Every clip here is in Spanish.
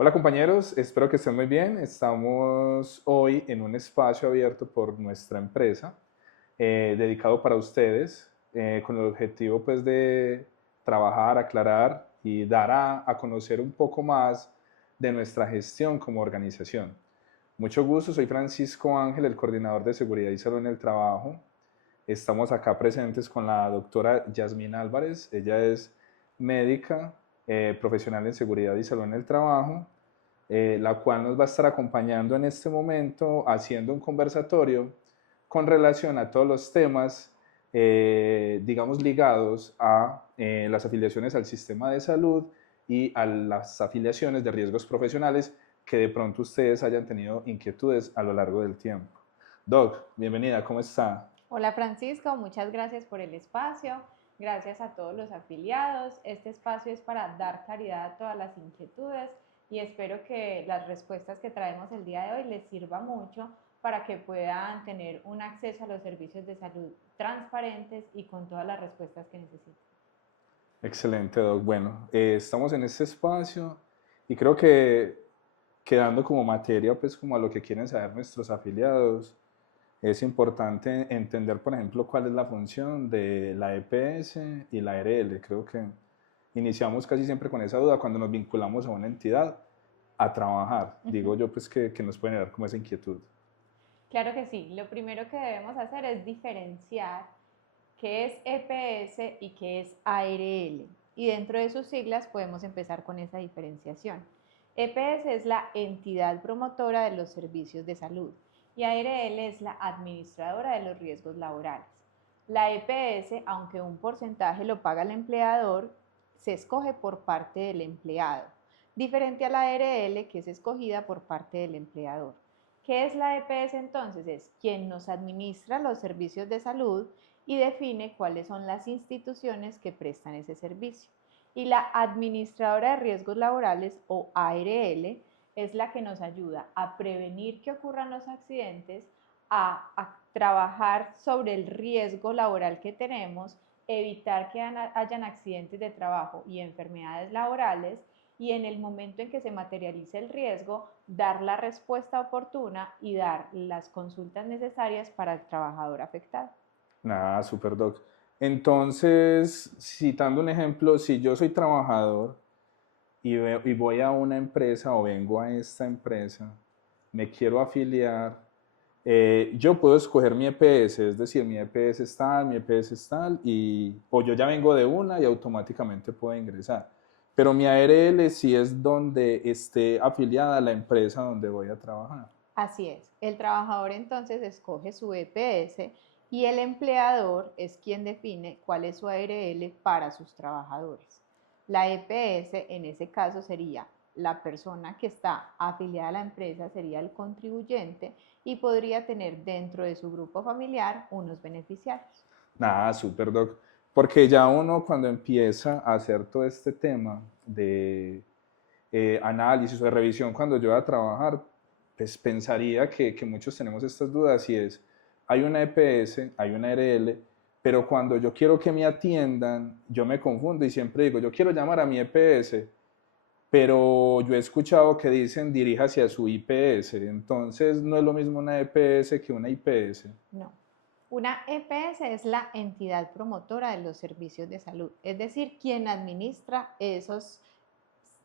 Hola compañeros, espero que estén muy bien. Estamos hoy en un espacio abierto por nuestra empresa, dedicado para ustedes, con el objetivo pues de trabajar, aclarar y dar a conocer un poco más de nuestra gestión como organización. Mucho gusto, soy Francisco Ángel, el coordinador de seguridad y salud en el trabajo. Estamos acá presentes con la doctora Yasmín Álvarez. Ella es médica, profesional en seguridad y salud en el trabajo, la cual nos va a estar acompañando en este momento haciendo un conversatorio con relación a todos los temas, digamos, ligados a las afiliaciones al sistema de salud y a las afiliaciones de riesgos profesionales que de pronto ustedes hayan tenido inquietudes a lo largo del tiempo. Doc, bienvenida, ¿cómo está? Hola Francisco, muchas gracias por el espacio, gracias a todos los afiliados. Este espacio es para dar claridad a todas las inquietudes y espero que las respuestas que traemos el día de hoy les sirva mucho para que puedan tener un acceso a los servicios de salud transparentes y con todas las respuestas que necesiten. Excelente, Doc. Bueno, estamos en este espacio y creo que quedando como materia, pues como a lo que quieren saber nuestros afiliados, es importante entender, por ejemplo, cuál es la función de la EPS y la ARL. Creo que iniciamos casi siempre con esa duda cuando nos vinculamos a una entidad a trabajar. Digo yo, pues que nos pueden dar como esa inquietud. Claro que sí, lo primero que debemos hacer es diferenciar qué es EPS y qué es ARL. Y dentro de sus siglas podemos empezar con esa diferenciación. EPS es la entidad promotora de los servicios de salud y ARL es la administradora de los riesgos laborales. La EPS, aunque un porcentaje lo paga el empleador, se escoge por parte del empleado, diferente a la ARL que es escogida por parte del empleador. ¿Qué es la EPS entonces? Es quien nos administra los servicios de salud y define cuáles son las instituciones que prestan ese servicio. Y la administradora de riesgos laborales o ARL es la que nos ayuda a prevenir que ocurran los accidentes, a trabajar sobre el riesgo laboral que tenemos, evitar que hayan accidentes de trabajo y enfermedades laborales y en el momento en que se materialice el riesgo, dar la respuesta oportuna y dar las consultas necesarias para el trabajador afectado. Nada, super doc. Entonces, citando un ejemplo, si yo soy trabajador y voy a una empresa o vengo a esta empresa, me quiero afiliar, yo puedo escoger mi EPS, es decir, mi EPS es tal, mi EPS es tal, o yo ya vengo de una y automáticamente puedo ingresar. Pero mi ARL sí es donde esté afiliada a la empresa donde voy a trabajar. Así es, el trabajador entonces escoge su EPS y el empleador es quien define cuál es su ARL para sus trabajadores. La EPS en ese caso sería la persona que está afiliada a la empresa, sería el contribuyente y podría tener dentro de su grupo familiar unos beneficiarios. Nada, súper doc. Porque ya uno cuando empieza a hacer todo este tema de análisis o de revisión cuando yo voy a trabajar, pues pensaría que muchos tenemos estas dudas y es, hay una EPS, hay una RL, pero cuando yo quiero que me atiendan, yo me confundo y siempre digo, yo quiero llamar a mi EPS, pero yo he escuchado que dicen dirija hacia su IPS, entonces no es lo mismo una EPS que una IPS. No. Una EPS es la entidad promotora de los servicios de salud, es decir, quien administra esos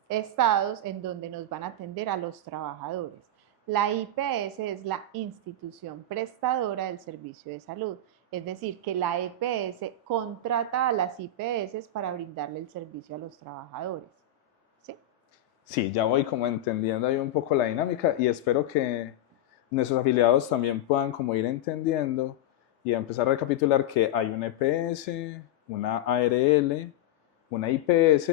estados en donde nos van a atender a los trabajadores. La IPS es la institución prestadora del servicio de salud, es decir, que la EPS contrata a las IPS para brindarle el servicio a los trabajadores. ¿Sí? Sí, ya voy como entendiendo ahí un poco la dinámica y espero que nuestros afiliados también puedan como ir entendiendo y empezar a recapitular que hay una EPS, una ARL, una IPS,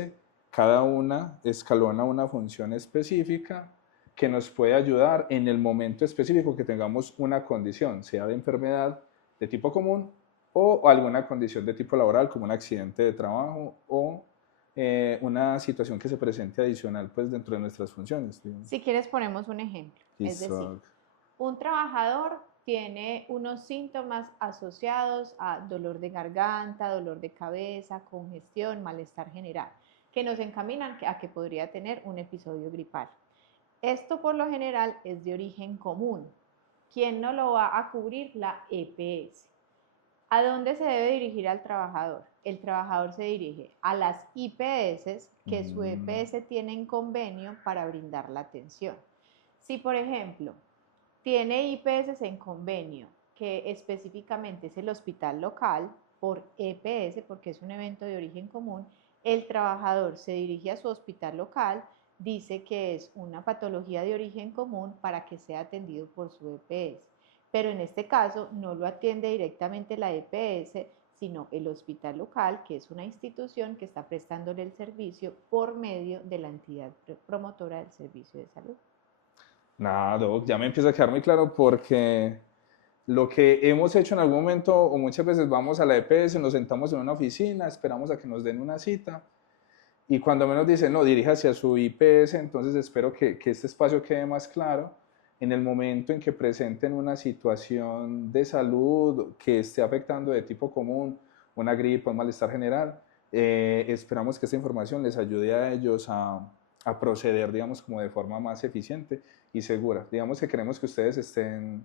cada una escalona una función específica que nos puede ayudar en el momento específico que tengamos una condición, sea de enfermedad de tipo común o alguna condición de tipo laboral como un accidente de trabajo o una situación que se presente adicional pues dentro de nuestras funciones, digamos. Si quieres ponemos un ejemplo, es decir, Listo. un trabajador tiene unos síntomas asociados a dolor de garganta, dolor de cabeza, congestión, malestar general, que nos encaminan a que podría tener un episodio gripal. Esto por lo general es de origen común. ¿Quién no lo va a cubrir? La EPS. ¿A dónde se debe dirigir al trabajador? El trabajador se dirige a las IPS que su EPS tiene en convenio para brindar la atención. Si, por ejemplo, tiene IPS en convenio, que específicamente es el hospital local, por EPS, porque es un evento de origen común, el trabajador se dirige a su hospital local, dice que es una patología de origen común para que sea atendido por su EPS. Pero en este caso no lo atiende directamente la EPS, sino el hospital local, que es una institución que está prestándole el servicio por medio de la entidad promotora del servicio de salud. Nada, Doc, ya me empieza a quedar muy claro porque lo que hemos hecho en algún momento, o muchas veces vamos a la EPS, nos sentamos en una oficina, esperamos a que nos den una cita, y cuando menos dicen, no, dirija hacia su IPS, entonces espero que este espacio quede más claro. En el momento en que presenten una situación de salud que esté afectando de tipo común, una gripe, un malestar general, esperamos que esta información les ayude a ellos a proceder, digamos, como de forma más eficiente y segura. Digamos que queremos que ustedes estén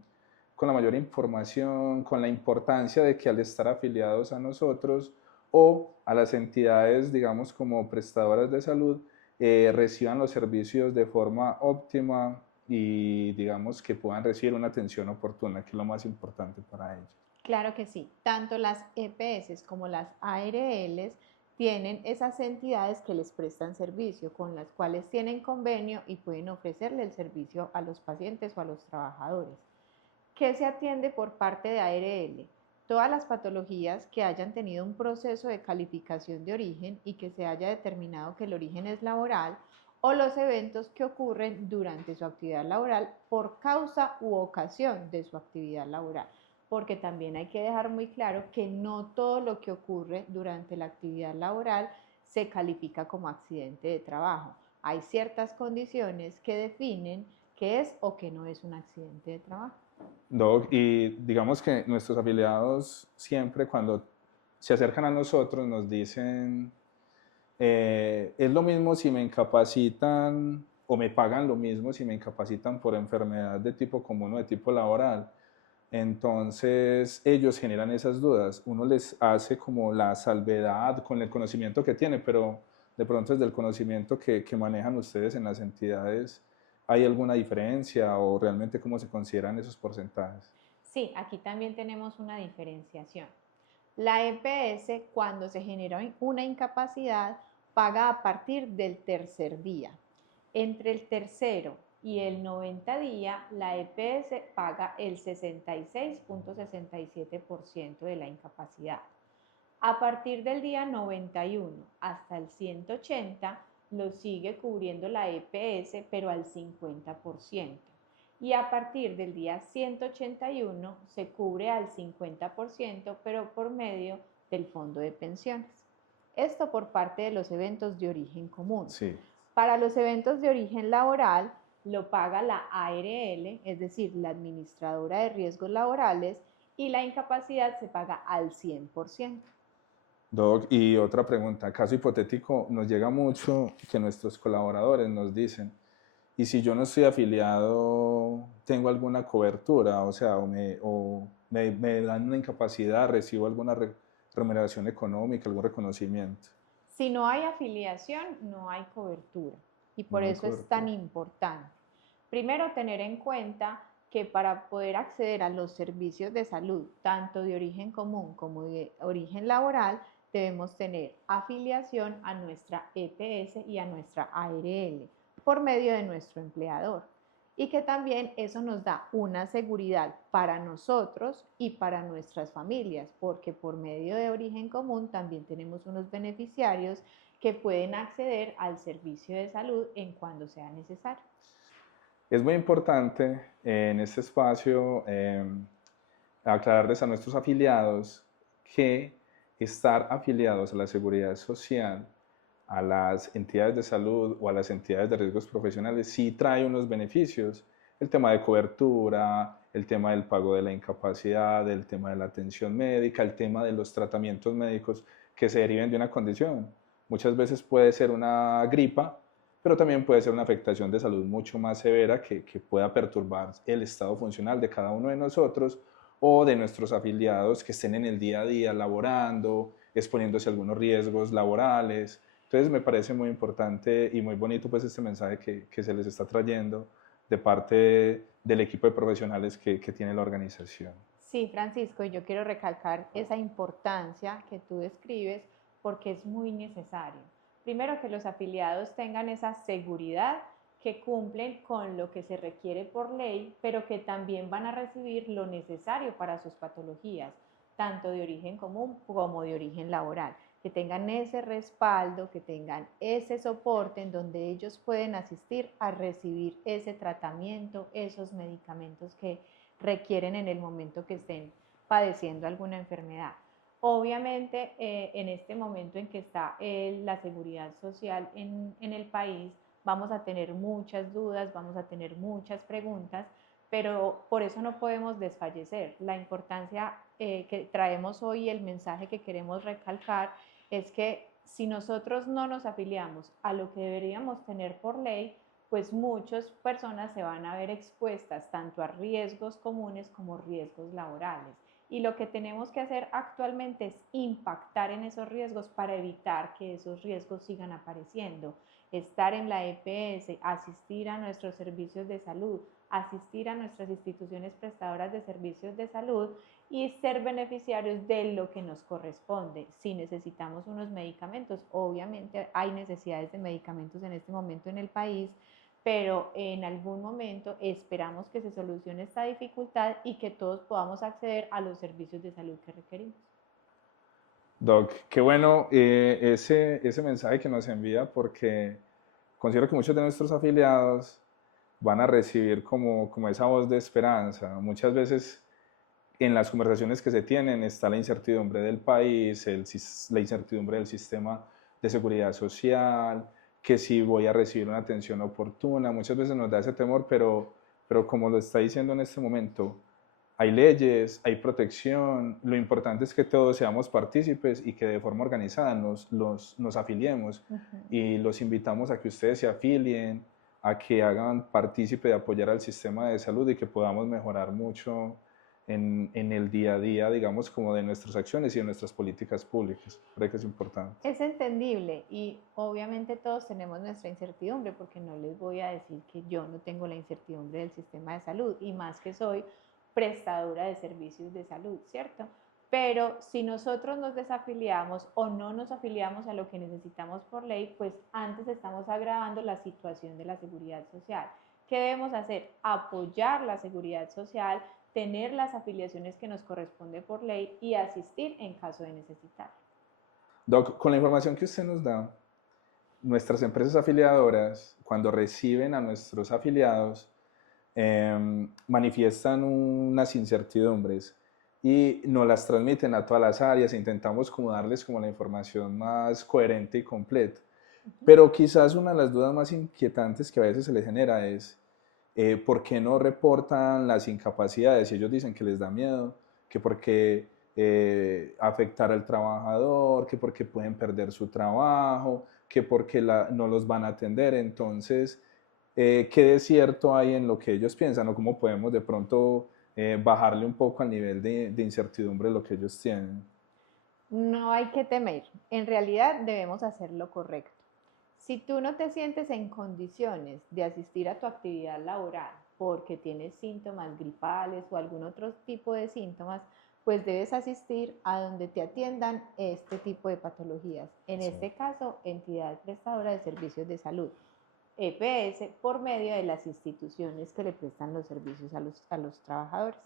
con la mayor información, con la importancia de que al estar afiliados a nosotros o a las entidades, digamos, como prestadoras de salud, reciban los servicios de forma óptima y, digamos, que puedan recibir una atención oportuna, que es lo más importante para ellos. Claro que sí, tanto las EPS como las ARLs tienen esas entidades que les prestan servicio, con las cuales tienen convenio y pueden ofrecerle el servicio a los pacientes o a los trabajadores. ¿Qué se atiende por parte de ARL? Todas las patologías que hayan tenido un proceso de calificación de origen y que se haya determinado que el origen es laboral, o los eventos que ocurren durante su actividad laboral por causa u ocasión de su actividad laboral, porque también hay que dejar muy claro que no todo lo que ocurre durante la actividad laboral se califica como accidente de trabajo. Hay ciertas condiciones que definen qué es o qué no es un accidente de trabajo. Doc, y digamos que nuestros afiliados siempre cuando se acercan a nosotros nos dicen, es lo mismo si me incapacitan o me pagan lo mismo si me incapacitan por enfermedad de tipo común o de tipo laboral. Entonces ellos generan esas dudas. Uno les hace como la salvedad con el conocimiento que tiene, pero de pronto desde el conocimiento que manejan ustedes en las entidades, ¿hay alguna diferencia o realmente cómo se consideran esos porcentajes? Sí, aquí también tenemos una diferenciación. La EPS, cuando se genera una incapacidad, paga a partir del tercer día. Entre el tercero y el 90 día, la EPS paga el 66.67% de la incapacidad. A partir del día 91 hasta el 180 lo sigue cubriendo la EPS, pero al 50%. Y a partir del día 181 se cubre al 50%, pero por medio del fondo de pensiones. Esto por parte de los eventos de origen común. Sí. Para los eventos de origen laboral lo paga la ARL, es decir, la Administradora de Riesgos Laborales, y la incapacidad se paga al 100%. Doc, y otra pregunta, caso hipotético, nos llega mucho que nuestros colaboradores nos dicen, ¿y si yo no estoy afiliado, tengo alguna cobertura? O sea, me dan una incapacidad, recibo alguna remuneración económica, algún reconocimiento. Si no hay afiliación, no hay cobertura. Y por No hay eso es tan cobertura. importante. Primero, tener en cuenta que para poder acceder a los servicios de salud, tanto de origen común como de origen laboral, debemos tener afiliación a nuestra EPS y a nuestra ARL por medio de nuestro empleador. Y que también eso nos da una seguridad para nosotros y para nuestras familias, porque por medio de origen común también tenemos unos beneficiarios que pueden acceder al servicio de salud en cuando sea necesario. Es muy importante en este espacio aclararles a nuestros afiliados que estar afiliados a la seguridad social, a las entidades de salud o a las entidades de riesgos profesionales sí trae unos beneficios. El tema de cobertura, el tema del pago de la incapacidad, el tema de la atención médica, el tema de los tratamientos médicos que se deriven de una condición. Muchas veces puede ser una gripa, pero también puede ser una afectación de salud mucho más severa que pueda perturbar el estado funcional de cada uno de nosotros o de nuestros afiliados que estén en el día a día laborando, exponiéndose a algunos riesgos laborales. Entonces me parece muy importante y muy bonito pues este mensaje que se les está trayendo de parte del equipo de profesionales que tiene la organización. Sí, Francisco, y yo quiero recalcar esa importancia que tú describes porque es muy necesario. Primero, que los afiliados tengan esa seguridad que cumplen con lo que se requiere por ley, pero que también van a recibir lo necesario para sus patologías, tanto de origen común como de origen laboral, que tengan ese respaldo, que tengan ese soporte en donde ellos pueden asistir a recibir ese tratamiento, esos medicamentos que requieren en el momento que estén padeciendo alguna enfermedad. Obviamente, en este momento en que está la seguridad social en el país, vamos a tener muchas dudas, vamos a tener muchas preguntas, pero por eso no podemos desfallecer. La importancia que traemos hoy, el mensaje que queremos recalcar, es que si nosotros no nos afiliamos a lo que deberíamos tener por ley, pues muchas personas se van a ver expuestas tanto a riesgos comunes como riesgos laborales. Y lo que tenemos que hacer actualmente es impactar en esos riesgos para evitar que esos riesgos sigan apareciendo. Estar en la EPS, asistir a nuestros servicios de salud, asistir a nuestras instituciones prestadoras de servicios de salud y ser beneficiarios de lo que nos corresponde. Si necesitamos unos medicamentos, obviamente hay necesidades de medicamentos en este momento en el país, pero en algún momento esperamos que se solucione esta dificultad y que todos podamos acceder a los servicios de salud que requerimos. Doc, qué bueno ese mensaje que nos envía porque considero que muchos de nuestros afiliados van a recibir como esa voz de esperanza. Muchas veces en las conversaciones que se tienen está la incertidumbre del país, la incertidumbre del sistema de seguridad social, que si voy a recibir una atención oportuna. Muchas veces nos da ese temor, pero como lo está diciendo en este momento, hay leyes, hay protección, lo importante es que todos seamos partícipes y que de forma organizada nos afiliemos y los invitamos a que ustedes se afilien, a que hagan partícipe de apoyar al sistema de salud y que podamos mejorar mucho en el día a día, digamos, como de nuestras acciones y de nuestras políticas públicas. Creo que es importante. Es entendible y obviamente todos tenemos nuestra incertidumbre porque no les voy a decir que yo no tengo la incertidumbre del sistema de salud y más que soy prestadora de servicios de salud, ¿cierto? Pero si nosotros nos desafiliamos o no nos afiliamos a lo que necesitamos por ley, pues antes estamos agravando la situación de la seguridad social. ¿Qué debemos hacer? Apoyar la seguridad social, tener las afiliaciones que nos corresponde por ley y asistir en caso de necesitar. Doc, con la información que usted nos da, nuestras empresas afiliadoras, cuando reciben a nuestros afiliados, manifiestan unas incertidumbres y nos las transmiten a todas las áreas, intentamos como darles como la información más coherente y completa. Pero quizás una de las dudas más inquietantes que a veces se les genera es ¿por qué no reportan las incapacidades? Y ellos dicen que les da miedo, que porque afectar al trabajador, que porque pueden perder su trabajo, que porque no los van a atender. Entonces, ¿qué de cierto hay en lo que ellos piensan o cómo podemos de pronto bajarle un poco al nivel de incertidumbre de lo que ellos tienen? No hay que temer, en realidad debemos hacer lo correcto. Si tú no te sientes en condiciones de asistir a tu actividad laboral porque tienes síntomas gripales o algún otro tipo de síntomas, pues debes asistir a donde te atiendan este tipo de patologías. En este caso, entidad prestadora de servicios de salud, EPS, por medio de las instituciones que le prestan los servicios a los trabajadores,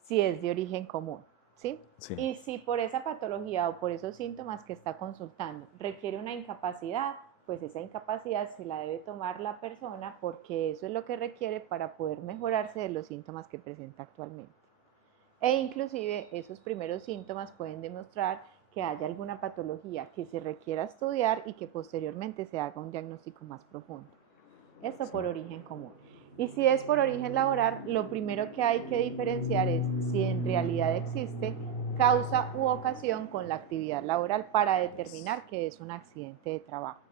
si es de origen común. ¿Sí? Sí. Y si por esa patología o por esos síntomas que está consultando requiere una incapacidad, pues esa incapacidad se la debe tomar la persona porque eso es lo que requiere para poder mejorarse de los síntomas que presenta actualmente. E inclusive esos primeros síntomas pueden demostrar que haya alguna patología que se requiera estudiar y que posteriormente se haga un diagnóstico más profundo. Esto por origen común. Y si es por origen laboral, lo primero que hay que diferenciar es si en realidad existe causa u ocasión con la actividad laboral para determinar que es un accidente de trabajo.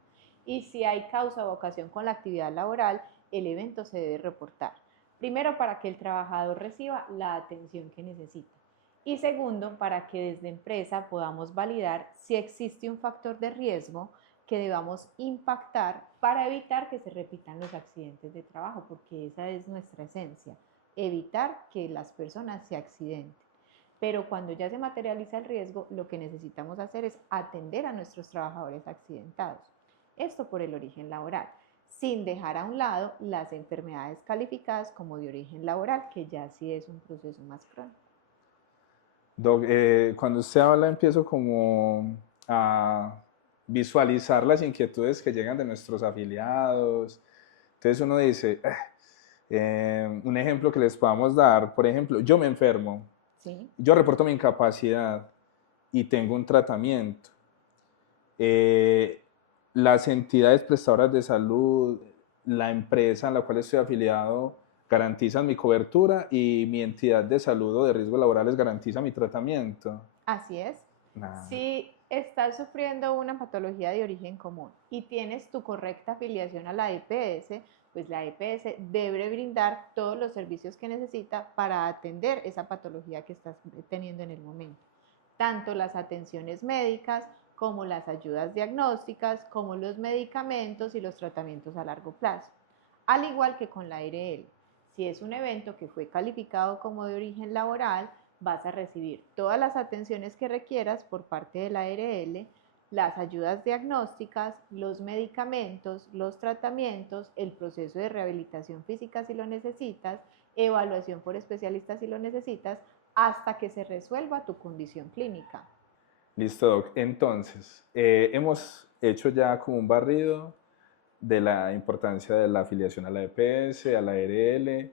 y si hay causa o ocasión con la actividad laboral, el evento se debe reportar. Primero, para que el trabajador reciba la atención que necesita. Y segundo, para que desde empresa podamos validar si existe un factor de riesgo que debamos impactar para evitar que se repitan los accidentes de trabajo, porque esa es nuestra esencia, evitar que las personas se accidenten. Pero cuando ya se materializa el riesgo, lo que necesitamos hacer es atender a nuestros trabajadores accidentados. Esto por el origen laboral, sin dejar a un lado las enfermedades calificadas como de origen laboral, que ya sí es un proceso más crónico. Doc, cuando usted habla, empiezo como a visualizar las inquietudes que llegan de nuestros afiliados. Entonces uno dice, un ejemplo que les podamos dar, por ejemplo, yo me enfermo, ¿Sí? yo reporto mi incapacidad y tengo un tratamiento. Eh, las entidades prestadoras de salud, la empresa a la cual estoy afiliado, garantizan mi cobertura y mi entidad de salud o de riesgos laborales garantiza mi tratamiento. Así es. Nah. Si estás sufriendo una patología de origen común y tienes tu correcta afiliación a la EPS, pues la EPS debe brindar todos los servicios que necesita para atender esa patología que estás teniendo en el momento. Tanto las atenciones médicas como las ayudas diagnósticas, como los medicamentos y los tratamientos a largo plazo. Al igual que con la ARL, si es un evento que fue calificado como de origen laboral, vas a recibir todas las atenciones que requieras por parte de la ARL, las ayudas diagnósticas, los medicamentos, los tratamientos, el proceso de rehabilitación física si lo necesitas, evaluación por especialistas si lo necesitas, hasta que se resuelva tu condición clínica. Listo, Doc. Entonces, hemos hecho ya como un barrido de la importancia de la afiliación a la EPS, a la ARL,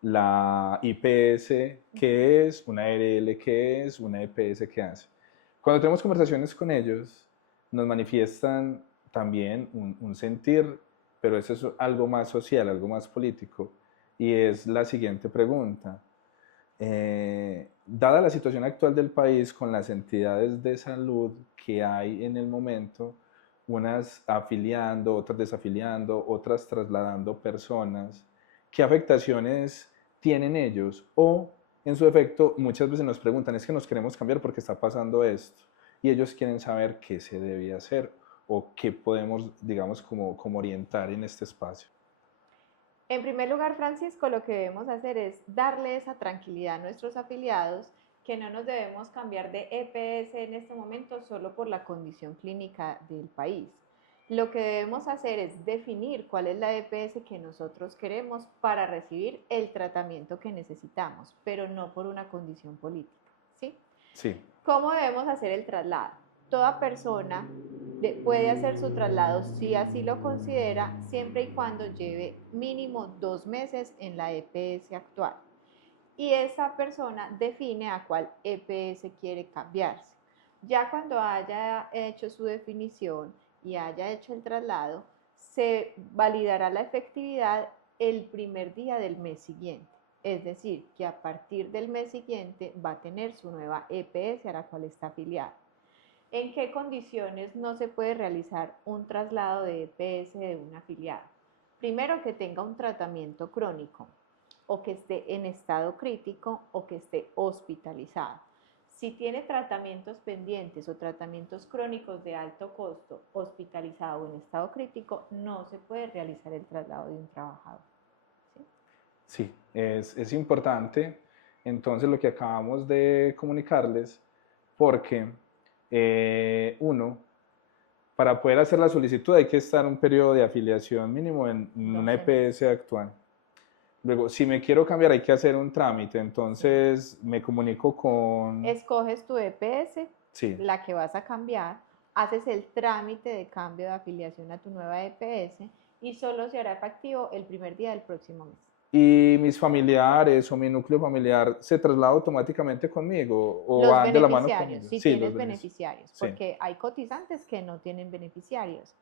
la IPS, ¿qué es? Una ARL, ¿qué es? Una EPS, ¿qué hace? Cuando tenemos conversaciones con ellos, nos manifiestan también un sentir, pero eso es algo más social, algo más político, y es la siguiente pregunta. Dada la situación actual del país con las entidades de salud que hay en el momento, unas afiliando, otras desafiliando, otras trasladando personas, ¿qué afectaciones tienen ellos? O, en su efecto, muchas veces nos preguntan, es que nos queremos cambiar porque está pasando esto, y ellos quieren saber qué se debe hacer o qué podemos, digamos, como orientar en este espacio. En primer lugar, Francisco, lo que debemos hacer es darle esa tranquilidad a nuestros afiliados que no nos debemos cambiar de EPS en este momento solo por la condición clínica del país. Lo que debemos hacer es definir cuál es la EPS que nosotros queremos para recibir el tratamiento que necesitamos, pero no por una condición política, ¿sí? Sí. ¿Cómo debemos hacer el traslado? Toda persona puede hacer su traslado si así lo considera, siempre y cuando lleve mínimo 2 meses en la EPS actual. Y esa persona define a cuál EPS quiere cambiarse. Ya cuando haya hecho su definición y haya hecho el traslado, se validará la efectividad el primer día del mes siguiente. Es decir, que a partir del mes siguiente va a tener su nueva EPS a la cual está afiliada. ¿En qué condiciones no se puede realizar un traslado de EPS de un afiliado? Primero, que tenga un tratamiento crónico o que esté en estado crítico o que esté hospitalizado. Si tiene tratamientos pendientes o tratamientos crónicos de alto costo, hospitalizado o en estado crítico, no se puede realizar el traslado de un trabajador. ¿Sí? Sí, es importante entonces lo que acabamos de comunicarles porque uno, para poder hacer la solicitud hay que estar un periodo de afiliación mínimo en una 12 meses. EPS actual. Luego, si me quiero cambiar hay que hacer un trámite, entonces me comunico con... Escoges tu EPS, Sí. la que vas a cambiar, haces el trámite de cambio de afiliación a tu nueva EPS y solo se hará efectivo el primer día del próximo mes. ¿Y mis familiares o mi núcleo familiar se traslada automáticamente conmigo o Los van de la mano beneficiarios, conmigo? si Sí, los tienes beneficios. beneficiarios, Sí, porque hay cotizantes que no tienen beneficiarios.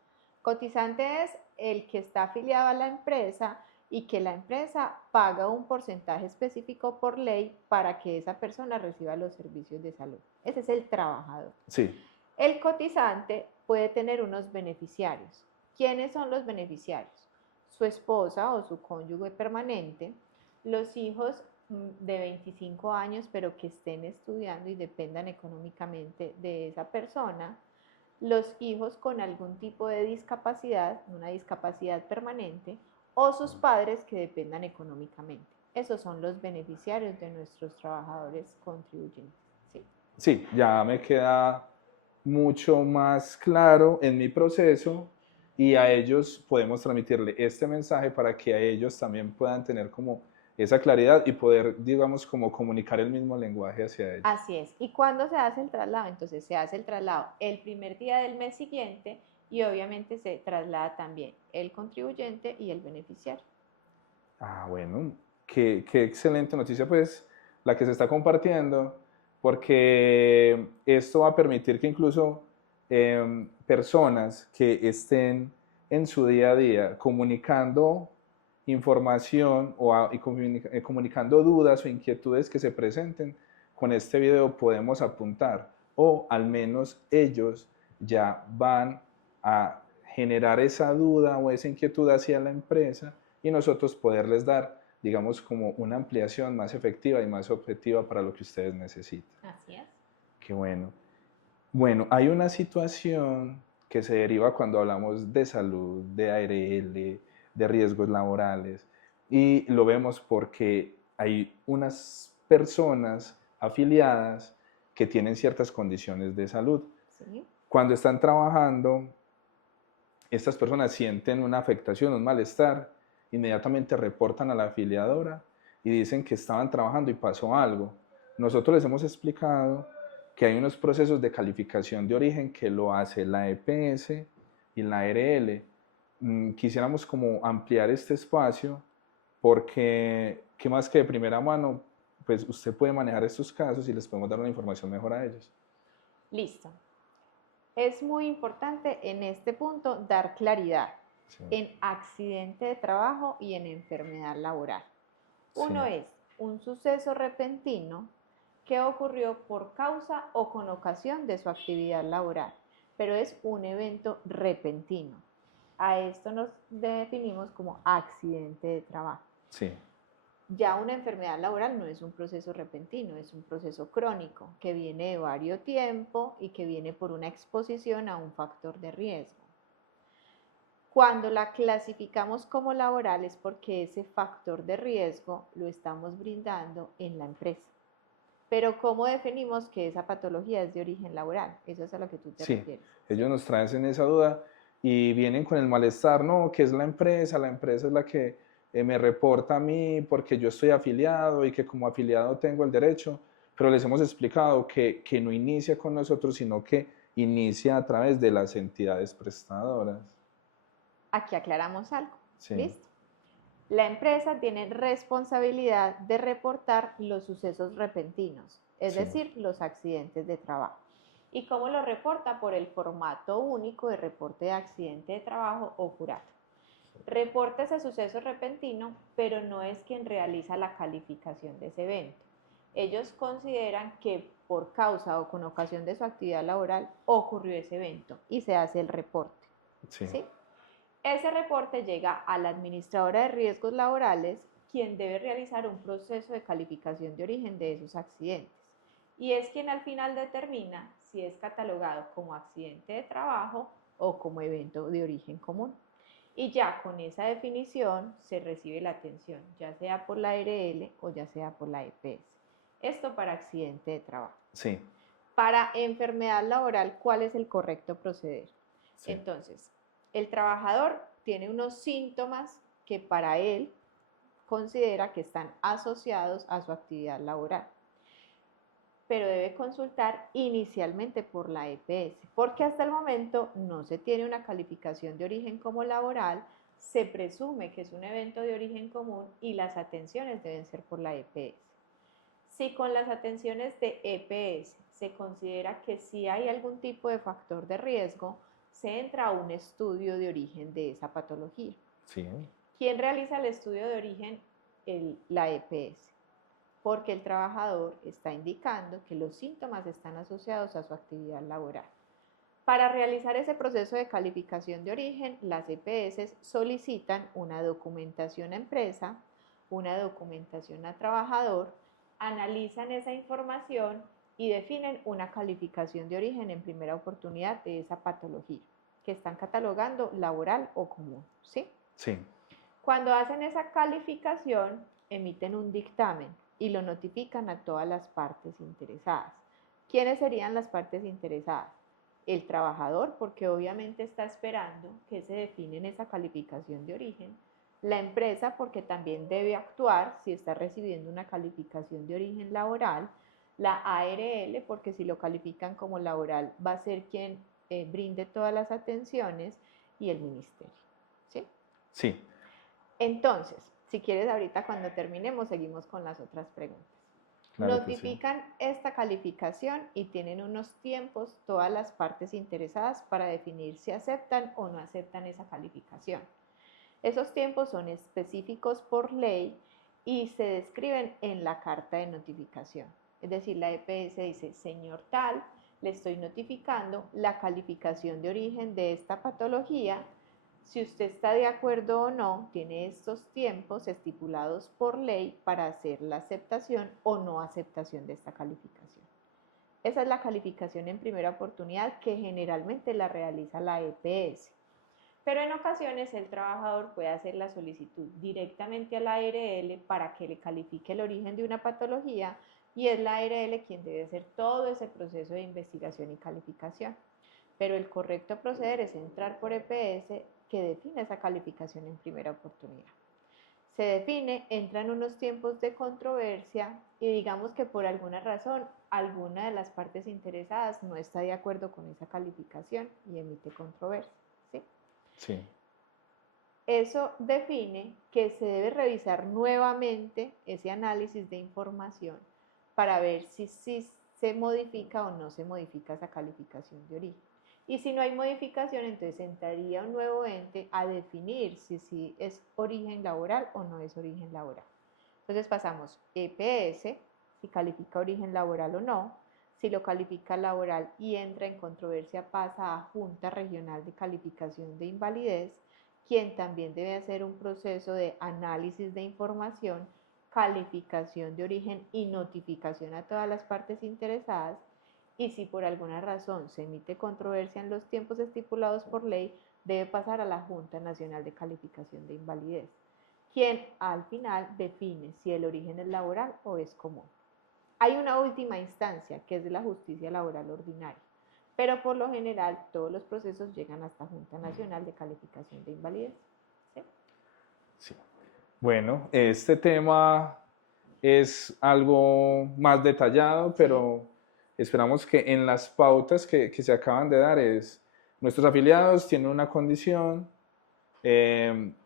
Cotizante es el que está afiliado a la empresa y que la empresa paga un porcentaje específico por ley para que esa persona reciba los servicios de salud. Ese es el trabajador. sí. El cotizante puede tener unos beneficiarios. ¿Quiénes son los beneficiarios? Su esposa o su cónyuge permanente, los hijos de 25 años pero que estén estudiando y dependan económicamente de esa persona, los hijos con algún tipo de discapacidad, una discapacidad permanente, o sus padres que dependan económicamente. Esos son los beneficiarios de nuestros trabajadores contribuyentes. ¿Sí? Sí, ya me queda mucho más claro en mi proceso y a ellos podemos transmitirle este mensaje para que a ellos también puedan tener como esa claridad y poder, digamos, como comunicar el mismo lenguaje hacia ellos. Así es. ¿Y cuándo se hace el traslado? Entonces se hace el traslado el primer día del mes siguiente y obviamente se traslada también el contribuyente y el beneficiario. Ah, bueno, qué excelente noticia pues la que se está compartiendo, porque esto va a permitir que incluso personas que estén en su día a día comunicando información y comunicando dudas o inquietudes que se presenten, con este video podemos apuntar o al menos ellos ya van a generar esa duda o esa inquietud hacia la empresa y nosotros poderles dar, digamos, como una ampliación más efectiva y más objetiva para lo que ustedes necesitan. Así es. Qué bueno. Bueno, hay una situación que se deriva cuando hablamos de salud, de ARL, de riesgos laborales, y lo vemos porque hay unas personas afiliadas que tienen ciertas condiciones de salud. Sí. Cuando están trabajando, estas personas sienten una afectación, un malestar, inmediatamente reportan a la afiliadora y dicen que estaban trabajando y pasó algo. Nosotros les hemos explicado que hay unos procesos de calificación de origen que lo hace la EPS y la ARL. Quisiéramos como ampliar este espacio porque, ¿qué más que de primera mano? Pues usted puede manejar estos casos y les podemos dar una información mejor a ellos. Listo. Es muy importante en este punto dar claridad Sí, en accidente de trabajo y en enfermedad laboral. sí, Uno es un suceso repentino que ocurrió por causa o con ocasión de su actividad laboral, pero es un evento repentino. A esto nos definimos como accidente de trabajo. sí. Ya una enfermedad laboral no es un proceso repentino, es un proceso crónico que viene de varios tiempo y que viene por una exposición a un factor de riesgo. Cuando la clasificamos como laboral es porque ese factor de riesgo lo estamos brindando en la empresa. Pero ¿cómo definimos que esa patología es de origen laboral? Eso es a lo que tú te Sí, refieres. ellos nos traen esa duda y vienen con el malestar, no, que es la empresa es la que me reporta a mí porque yo estoy afiliado y que como afiliado tengo el derecho, pero les hemos explicado que no inicia con nosotros, sino que inicia a través de las entidades prestadoras. Aquí aclaramos algo. Sí, ¿Listo? La empresa tiene responsabilidad de reportar los sucesos repentinos, es sí, decir, los accidentes de trabajo. ¿Y cómo lo reporta? Por el formato único de reporte de accidente de trabajo o FURAT. Reporta ese suceso repentino, pero no es quien realiza la calificación de ese evento. Ellos consideran que por causa o con ocasión de su actividad laboral ocurrió ese evento y se hace el reporte. sí, ¿Sí? Ese reporte llega a la administradora de riesgos laborales, quien debe realizar un proceso de calificación de origen de esos accidentes. Y es quien al final determina si es catalogado como accidente de trabajo o como evento de origen común. Y ya con esa definición se recibe la atención, ya sea por la ARL o ya sea por la EPS. Esto para accidente de trabajo. sí, Para enfermedad laboral, ¿cuál es el correcto proceder? sí, Entonces, el trabajador tiene unos síntomas que para él considera que están asociados a su actividad laboral, pero debe consultar inicialmente por la EPS, porque hasta el momento no se tiene una calificación de origen como laboral, se presume que es un evento de origen común y las atenciones deben ser por la EPS. Si con las atenciones de EPS se considera que sí hay algún tipo de factor de riesgo, se entra a un estudio de origen de esa patología. sí, ¿Quién realiza el estudio de origen? La EPS, porque el trabajador está indicando que los síntomas están asociados a su actividad laboral. Para realizar ese proceso de calificación de origen, las EPS solicitan una documentación a empresa, una documentación a trabajador, analizan esa información y definen una calificación de origen en primera oportunidad de esa patología que están catalogando laboral o común, ¿sí? Sí. Cuando hacen esa calificación, emiten un dictamen y lo notifican a todas las partes interesadas. ¿Quiénes serían las partes interesadas? El trabajador, porque obviamente está esperando que se define en esa calificación de origen. La empresa, porque también debe actuar si está recibiendo una calificación de origen laboral. La ARL, porque si lo califican como laboral va a ser quien brinde todas las atenciones, y el ministerio, ¿sí? Sí. Entonces, si quieres ahorita cuando terminemos seguimos con las otras preguntas. Claro que sí. Notifican esta calificación y tienen unos tiempos todas las partes interesadas para definir si aceptan o no aceptan esa calificación. Esos tiempos son específicos por ley y se describen en la carta de notificación. Es decir, la EPS dice, señor tal, le estoy notificando la calificación de origen de esta patología. Si usted está de acuerdo o no, tiene estos tiempos estipulados por ley para hacer la aceptación o no aceptación de esta calificación. Esa es la calificación en primera oportunidad que generalmente la realiza la EPS. Pero en ocasiones el trabajador puede hacer la solicitud directamente a la ARL para que le califique el origen de una patología y es la ARL quien debe hacer todo ese proceso de investigación y calificación. Pero el correcto proceder es entrar por EPS que define esa calificación en primera oportunidad. Se define, entra en unos tiempos de controversia y digamos que por alguna razón alguna de las partes interesadas no está de acuerdo con esa calificación y emite controversia, ¿sí? Sí. Eso define que se debe revisar nuevamente ese análisis de información para ver si se modifica o no se modifica esa calificación de origen. Y si no hay modificación, entonces entraría un nuevo ente a definir si es origen laboral o no es origen laboral. Entonces pasamos EPS, si califica origen laboral o no. Si lo califica laboral y entra en controversia, pasa a Junta Regional de Calificación de Invalidez, quien también debe hacer un proceso de análisis de información, calificación de origen y notificación a todas las partes interesadas. Y si por alguna razón se emite controversia en los tiempos estipulados por ley, debe pasar a la Junta Nacional de Calificación de Invalidez, quien al final define si el origen es laboral o es común. Hay una última instancia que es de la justicia laboral ordinaria, pero por lo general todos los procesos llegan hasta Junta Nacional de Calificación de Invalidez. ¿Sí? Sí. Bueno, este tema es algo más detallado, pero esperamos que en las pautas que se acaban de dar es, nuestros afiliados tienen una condición,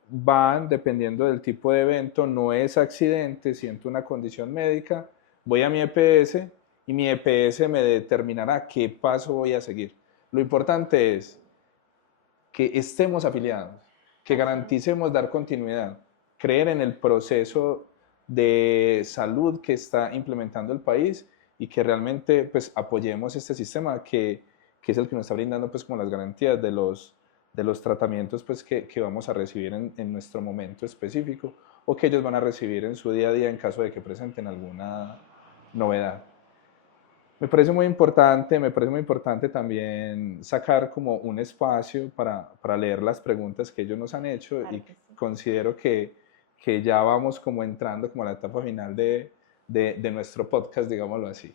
van dependiendo del tipo de evento, no es accidente, siento una condición médica, voy a mi EPS y mi EPS me determinará qué paso voy a seguir. Lo importante es que estemos afiliados, que garanticemos dar continuidad, creer en el proceso de salud que está implementando el país y que realmente pues apoyemos este sistema que es el que nos está brindando pues como las garantías de los tratamientos pues que vamos a recibir en nuestro momento específico o que ellos van a recibir en su día a día en caso de que presenten alguna novedad. Me parece muy importante también sacar como un espacio para leer las preguntas que ellos nos han hecho Claro y que sí. considero que ya vamos como entrando como a la etapa final de nuestro podcast, digámoslo así.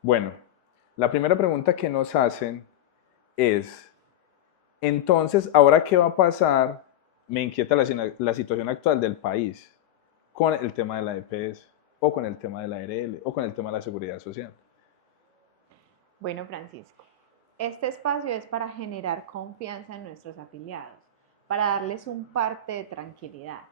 Bueno, la primera pregunta que nos hacen es, entonces, ¿ahora qué va a pasar? Me inquieta la situación actual del país con el tema de la EPS o con el tema de la ARL o con el tema de la seguridad social. Bueno, Francisco, este espacio es para generar confianza en nuestros afiliados, para darles un parte de tranquilidad.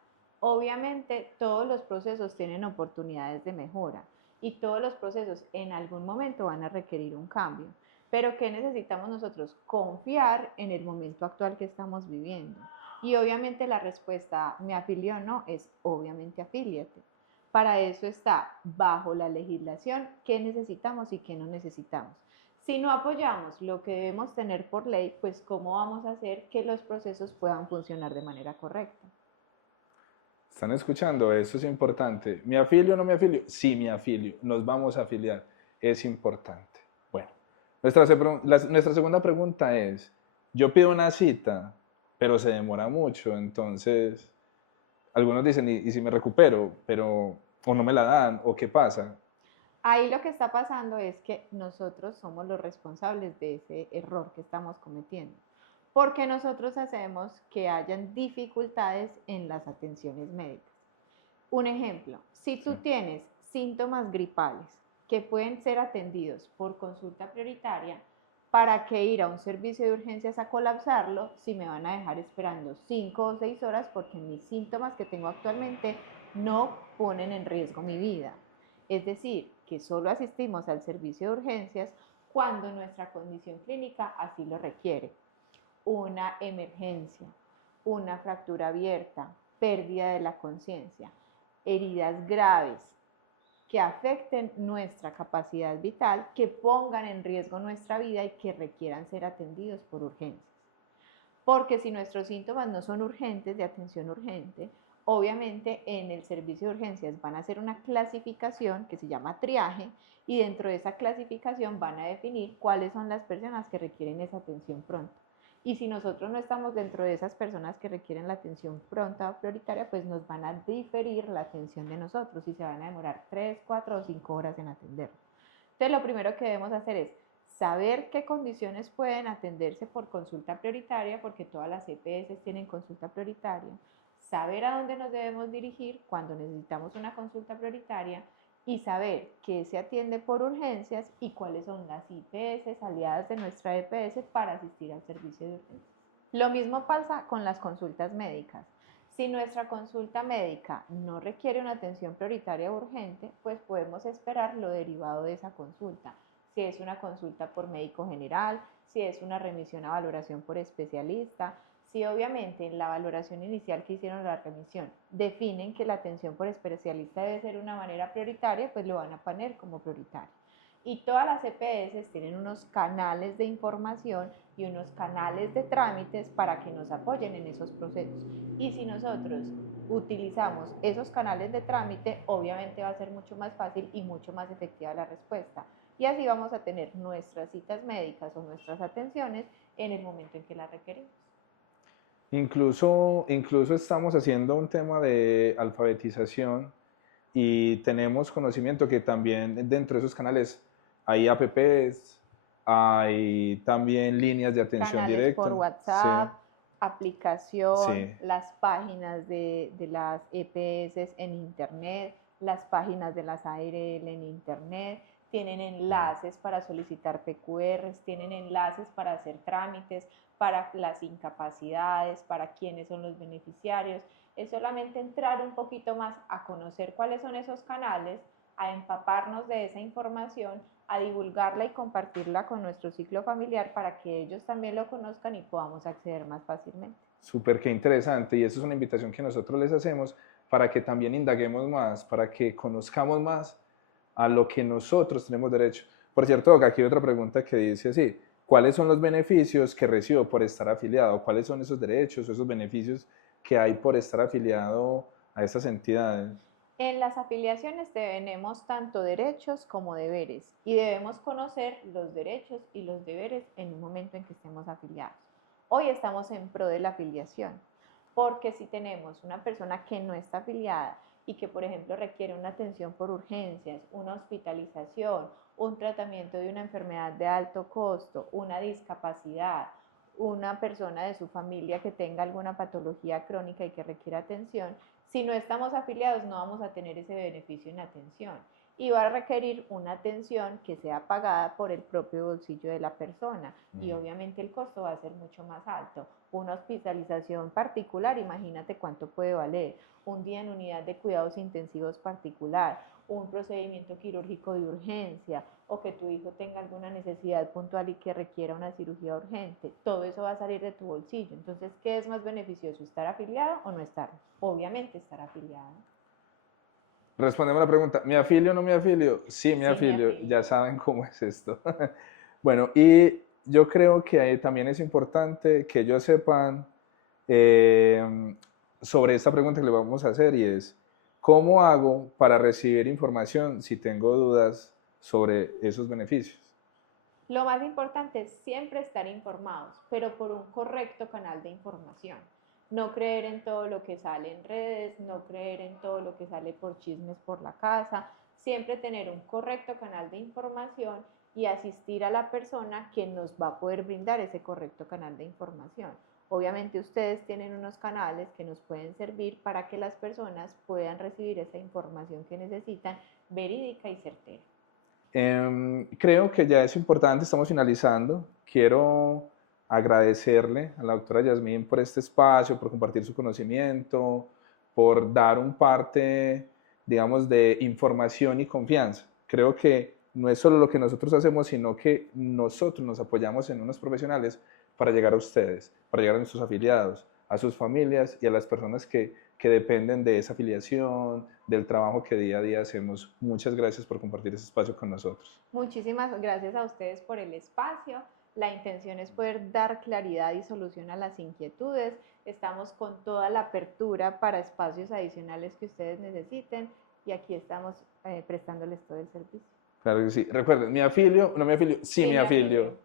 Obviamente, todos los procesos tienen oportunidades de mejora y todos los procesos en algún momento van a requerir un cambio. Pero ¿qué necesitamos nosotros? Confiar en el momento actual que estamos viviendo. Y obviamente la respuesta, ¿me afilio o no? Es obviamente afíliate. Para eso está bajo la legislación qué necesitamos y qué no necesitamos. Si no apoyamos lo que debemos tener por ley, pues ¿cómo vamos a hacer que los procesos puedan funcionar de manera correcta? ¿Están escuchando? Eso es importante. ¿Me afilio o no me afilio? Sí, me afilio. Nos vamos a afiliar. Es importante. Bueno, nuestra segunda pregunta es, yo pido una cita, pero se demora mucho, entonces algunos dicen, ¿y si me recupero? Pero, o no me la dan, o qué pasa. Ahí lo que está pasando es que nosotros somos los responsables de ese error que estamos cometiendo, porque nosotros hacemos que hayan dificultades en las atenciones médicas. Un ejemplo, si Sí. tú tienes síntomas gripales que pueden ser atendidos por consulta prioritaria, ¿para qué ir a un servicio de urgencias a colapsarlo si me van a dejar esperando 5 o 6 horas porque mis síntomas que tengo actualmente no ponen en riesgo mi vida? Es decir, que solo asistimos al servicio de urgencias cuando nuestra condición clínica así lo requiere. Una emergencia, una fractura abierta, pérdida de la conciencia, heridas graves que afecten nuestra capacidad vital, que pongan en riesgo nuestra vida y que requieran ser atendidos por urgencias. Porque si nuestros síntomas no son urgentes, de atención urgente, obviamente en el servicio de urgencias van a hacer una clasificación que se llama triaje y dentro de esa clasificación van a definir cuáles son las personas que requieren esa atención pronta. Y si nosotros no estamos dentro de esas personas que requieren la atención pronta o prioritaria, pues nos van a diferir la atención de nosotros y se van a demorar 3, 4 o 5 horas en atender. Entonces, lo primero que debemos hacer es saber qué condiciones pueden atenderse por consulta prioritaria, porque todas las EPS tienen consulta prioritaria, saber a dónde nos debemos dirigir cuando necesitamos una consulta prioritaria y saber qué se atiende por urgencias y cuáles son las IPS aliadas de nuestra EPS para asistir al servicio de urgencias. Lo mismo pasa con las consultas médicas. Si nuestra consulta médica no requiere una atención prioritaria o urgente, pues podemos esperar lo derivado de esa consulta. Si es una consulta por médico general, si es una remisión a valoración por especialista, si obviamente en la valoración inicial que hicieron la remisión definen que la atención por especialista debe ser una manera prioritaria, pues lo van a poner como prioritario. Y todas las EPS tienen unos canales de información y unos canales de trámites para que nos apoyen en esos procesos. Y si nosotros utilizamos esos canales de trámite, obviamente va a ser mucho más fácil y mucho más efectiva la respuesta. Y así vamos a tener nuestras citas médicas o nuestras atenciones en el momento en que las requerimos. Incluso estamos haciendo un tema de alfabetización y tenemos conocimiento que también dentro de esos canales hay apps, hay también líneas de atención Canales por directa. Sí, WhatsApp, aplicación, sí. las páginas de las EPS en Internet, las páginas de las ARL en Internet, tienen enlaces para solicitar PQRs, tienen enlaces para hacer trámites, para las incapacidades, para quiénes son los beneficiarios. Es solamente entrar un poquito más a conocer cuáles son esos canales, a empaparnos de esa información, a divulgarla y compartirla con nuestro ciclo familiar para que ellos también lo conozcan y podamos acceder más fácilmente. Súper, qué interesante. Y eso es una invitación que nosotros les hacemos para que también indaguemos más, para que conozcamos más a lo que nosotros tenemos derecho. Por cierto, aquí hay otra pregunta que dice así, ¿cuáles son los beneficios que recibo por estar afiliado? ¿Cuáles son esos derechos o esos beneficios que hay por estar afiliado a estas entidades? En las afiliaciones tenemos tanto derechos como deberes y debemos conocer los derechos y los deberes en un momento en que estemos afiliados. Hoy estamos en pro de la afiliación, porque si tenemos una persona que no está afiliada y que, por ejemplo, requiere una atención por urgencias, una hospitalización, un tratamiento de una enfermedad de alto costo, una discapacidad, una persona de su familia que tenga alguna patología crónica y que requiera atención, si no estamos afiliados no vamos a tener ese beneficio en atención y va a requerir una atención que sea pagada por el propio bolsillo de la persona y obviamente el costo va a ser mucho más alto. Una hospitalización particular, imagínate cuánto puede valer, un día en unidad de cuidados intensivos particular, un procedimiento quirúrgico de urgencia o que tu hijo tenga alguna necesidad puntual y que requiera una cirugía urgente, todo eso va a salir de tu bolsillo. Entonces, ¿qué es más beneficioso, estar afiliado o no estar? Obviamente estar afiliado. Respondemos la pregunta, ¿me afilio o no me afilio? Sí, me Sí, me afilio, afilio. ya saben cómo es esto. Bueno, y yo creo que también es importante que ellos sepan eh, sobre esta pregunta que le vamos a hacer y es, ¿cómo hago para recibir información si tengo dudas sobre esos beneficios? Lo más importante es siempre estar informados, pero por un correcto canal de información. No creer en todo lo que sale en redes, no creer en todo lo que sale por chismes por la casa, siempre tener un correcto canal de información y asistir a la persona que nos va a poder brindar ese correcto canal de información. Obviamente ustedes tienen unos canales que nos pueden servir para que las personas puedan recibir esa información que necesitan verídica y certera. Creo que ya es importante, estamos finalizando. Quiero agradecerle a la doctora Yasmín por este espacio, por compartir su conocimiento, por dar un parte, digamos, de información y confianza. Creo que no es solo lo que nosotros hacemos, sino que nosotros nos apoyamos en unos profesionales para llegar a ustedes, para llegar a nuestros afiliados, a sus familias y a las personas que dependen de esa afiliación, del trabajo que día a día hacemos. Muchas gracias por compartir ese espacio con nosotros. Muchísimas gracias a ustedes por el espacio. La intención es poder dar claridad y solución a las inquietudes. Estamos con toda la apertura para espacios adicionales que ustedes necesiten y aquí estamos prestándoles todo el servicio. Claro que sí. Recuerden, ¿me afilio o no me afilio? Sí, Sí, me me afilio. afilio.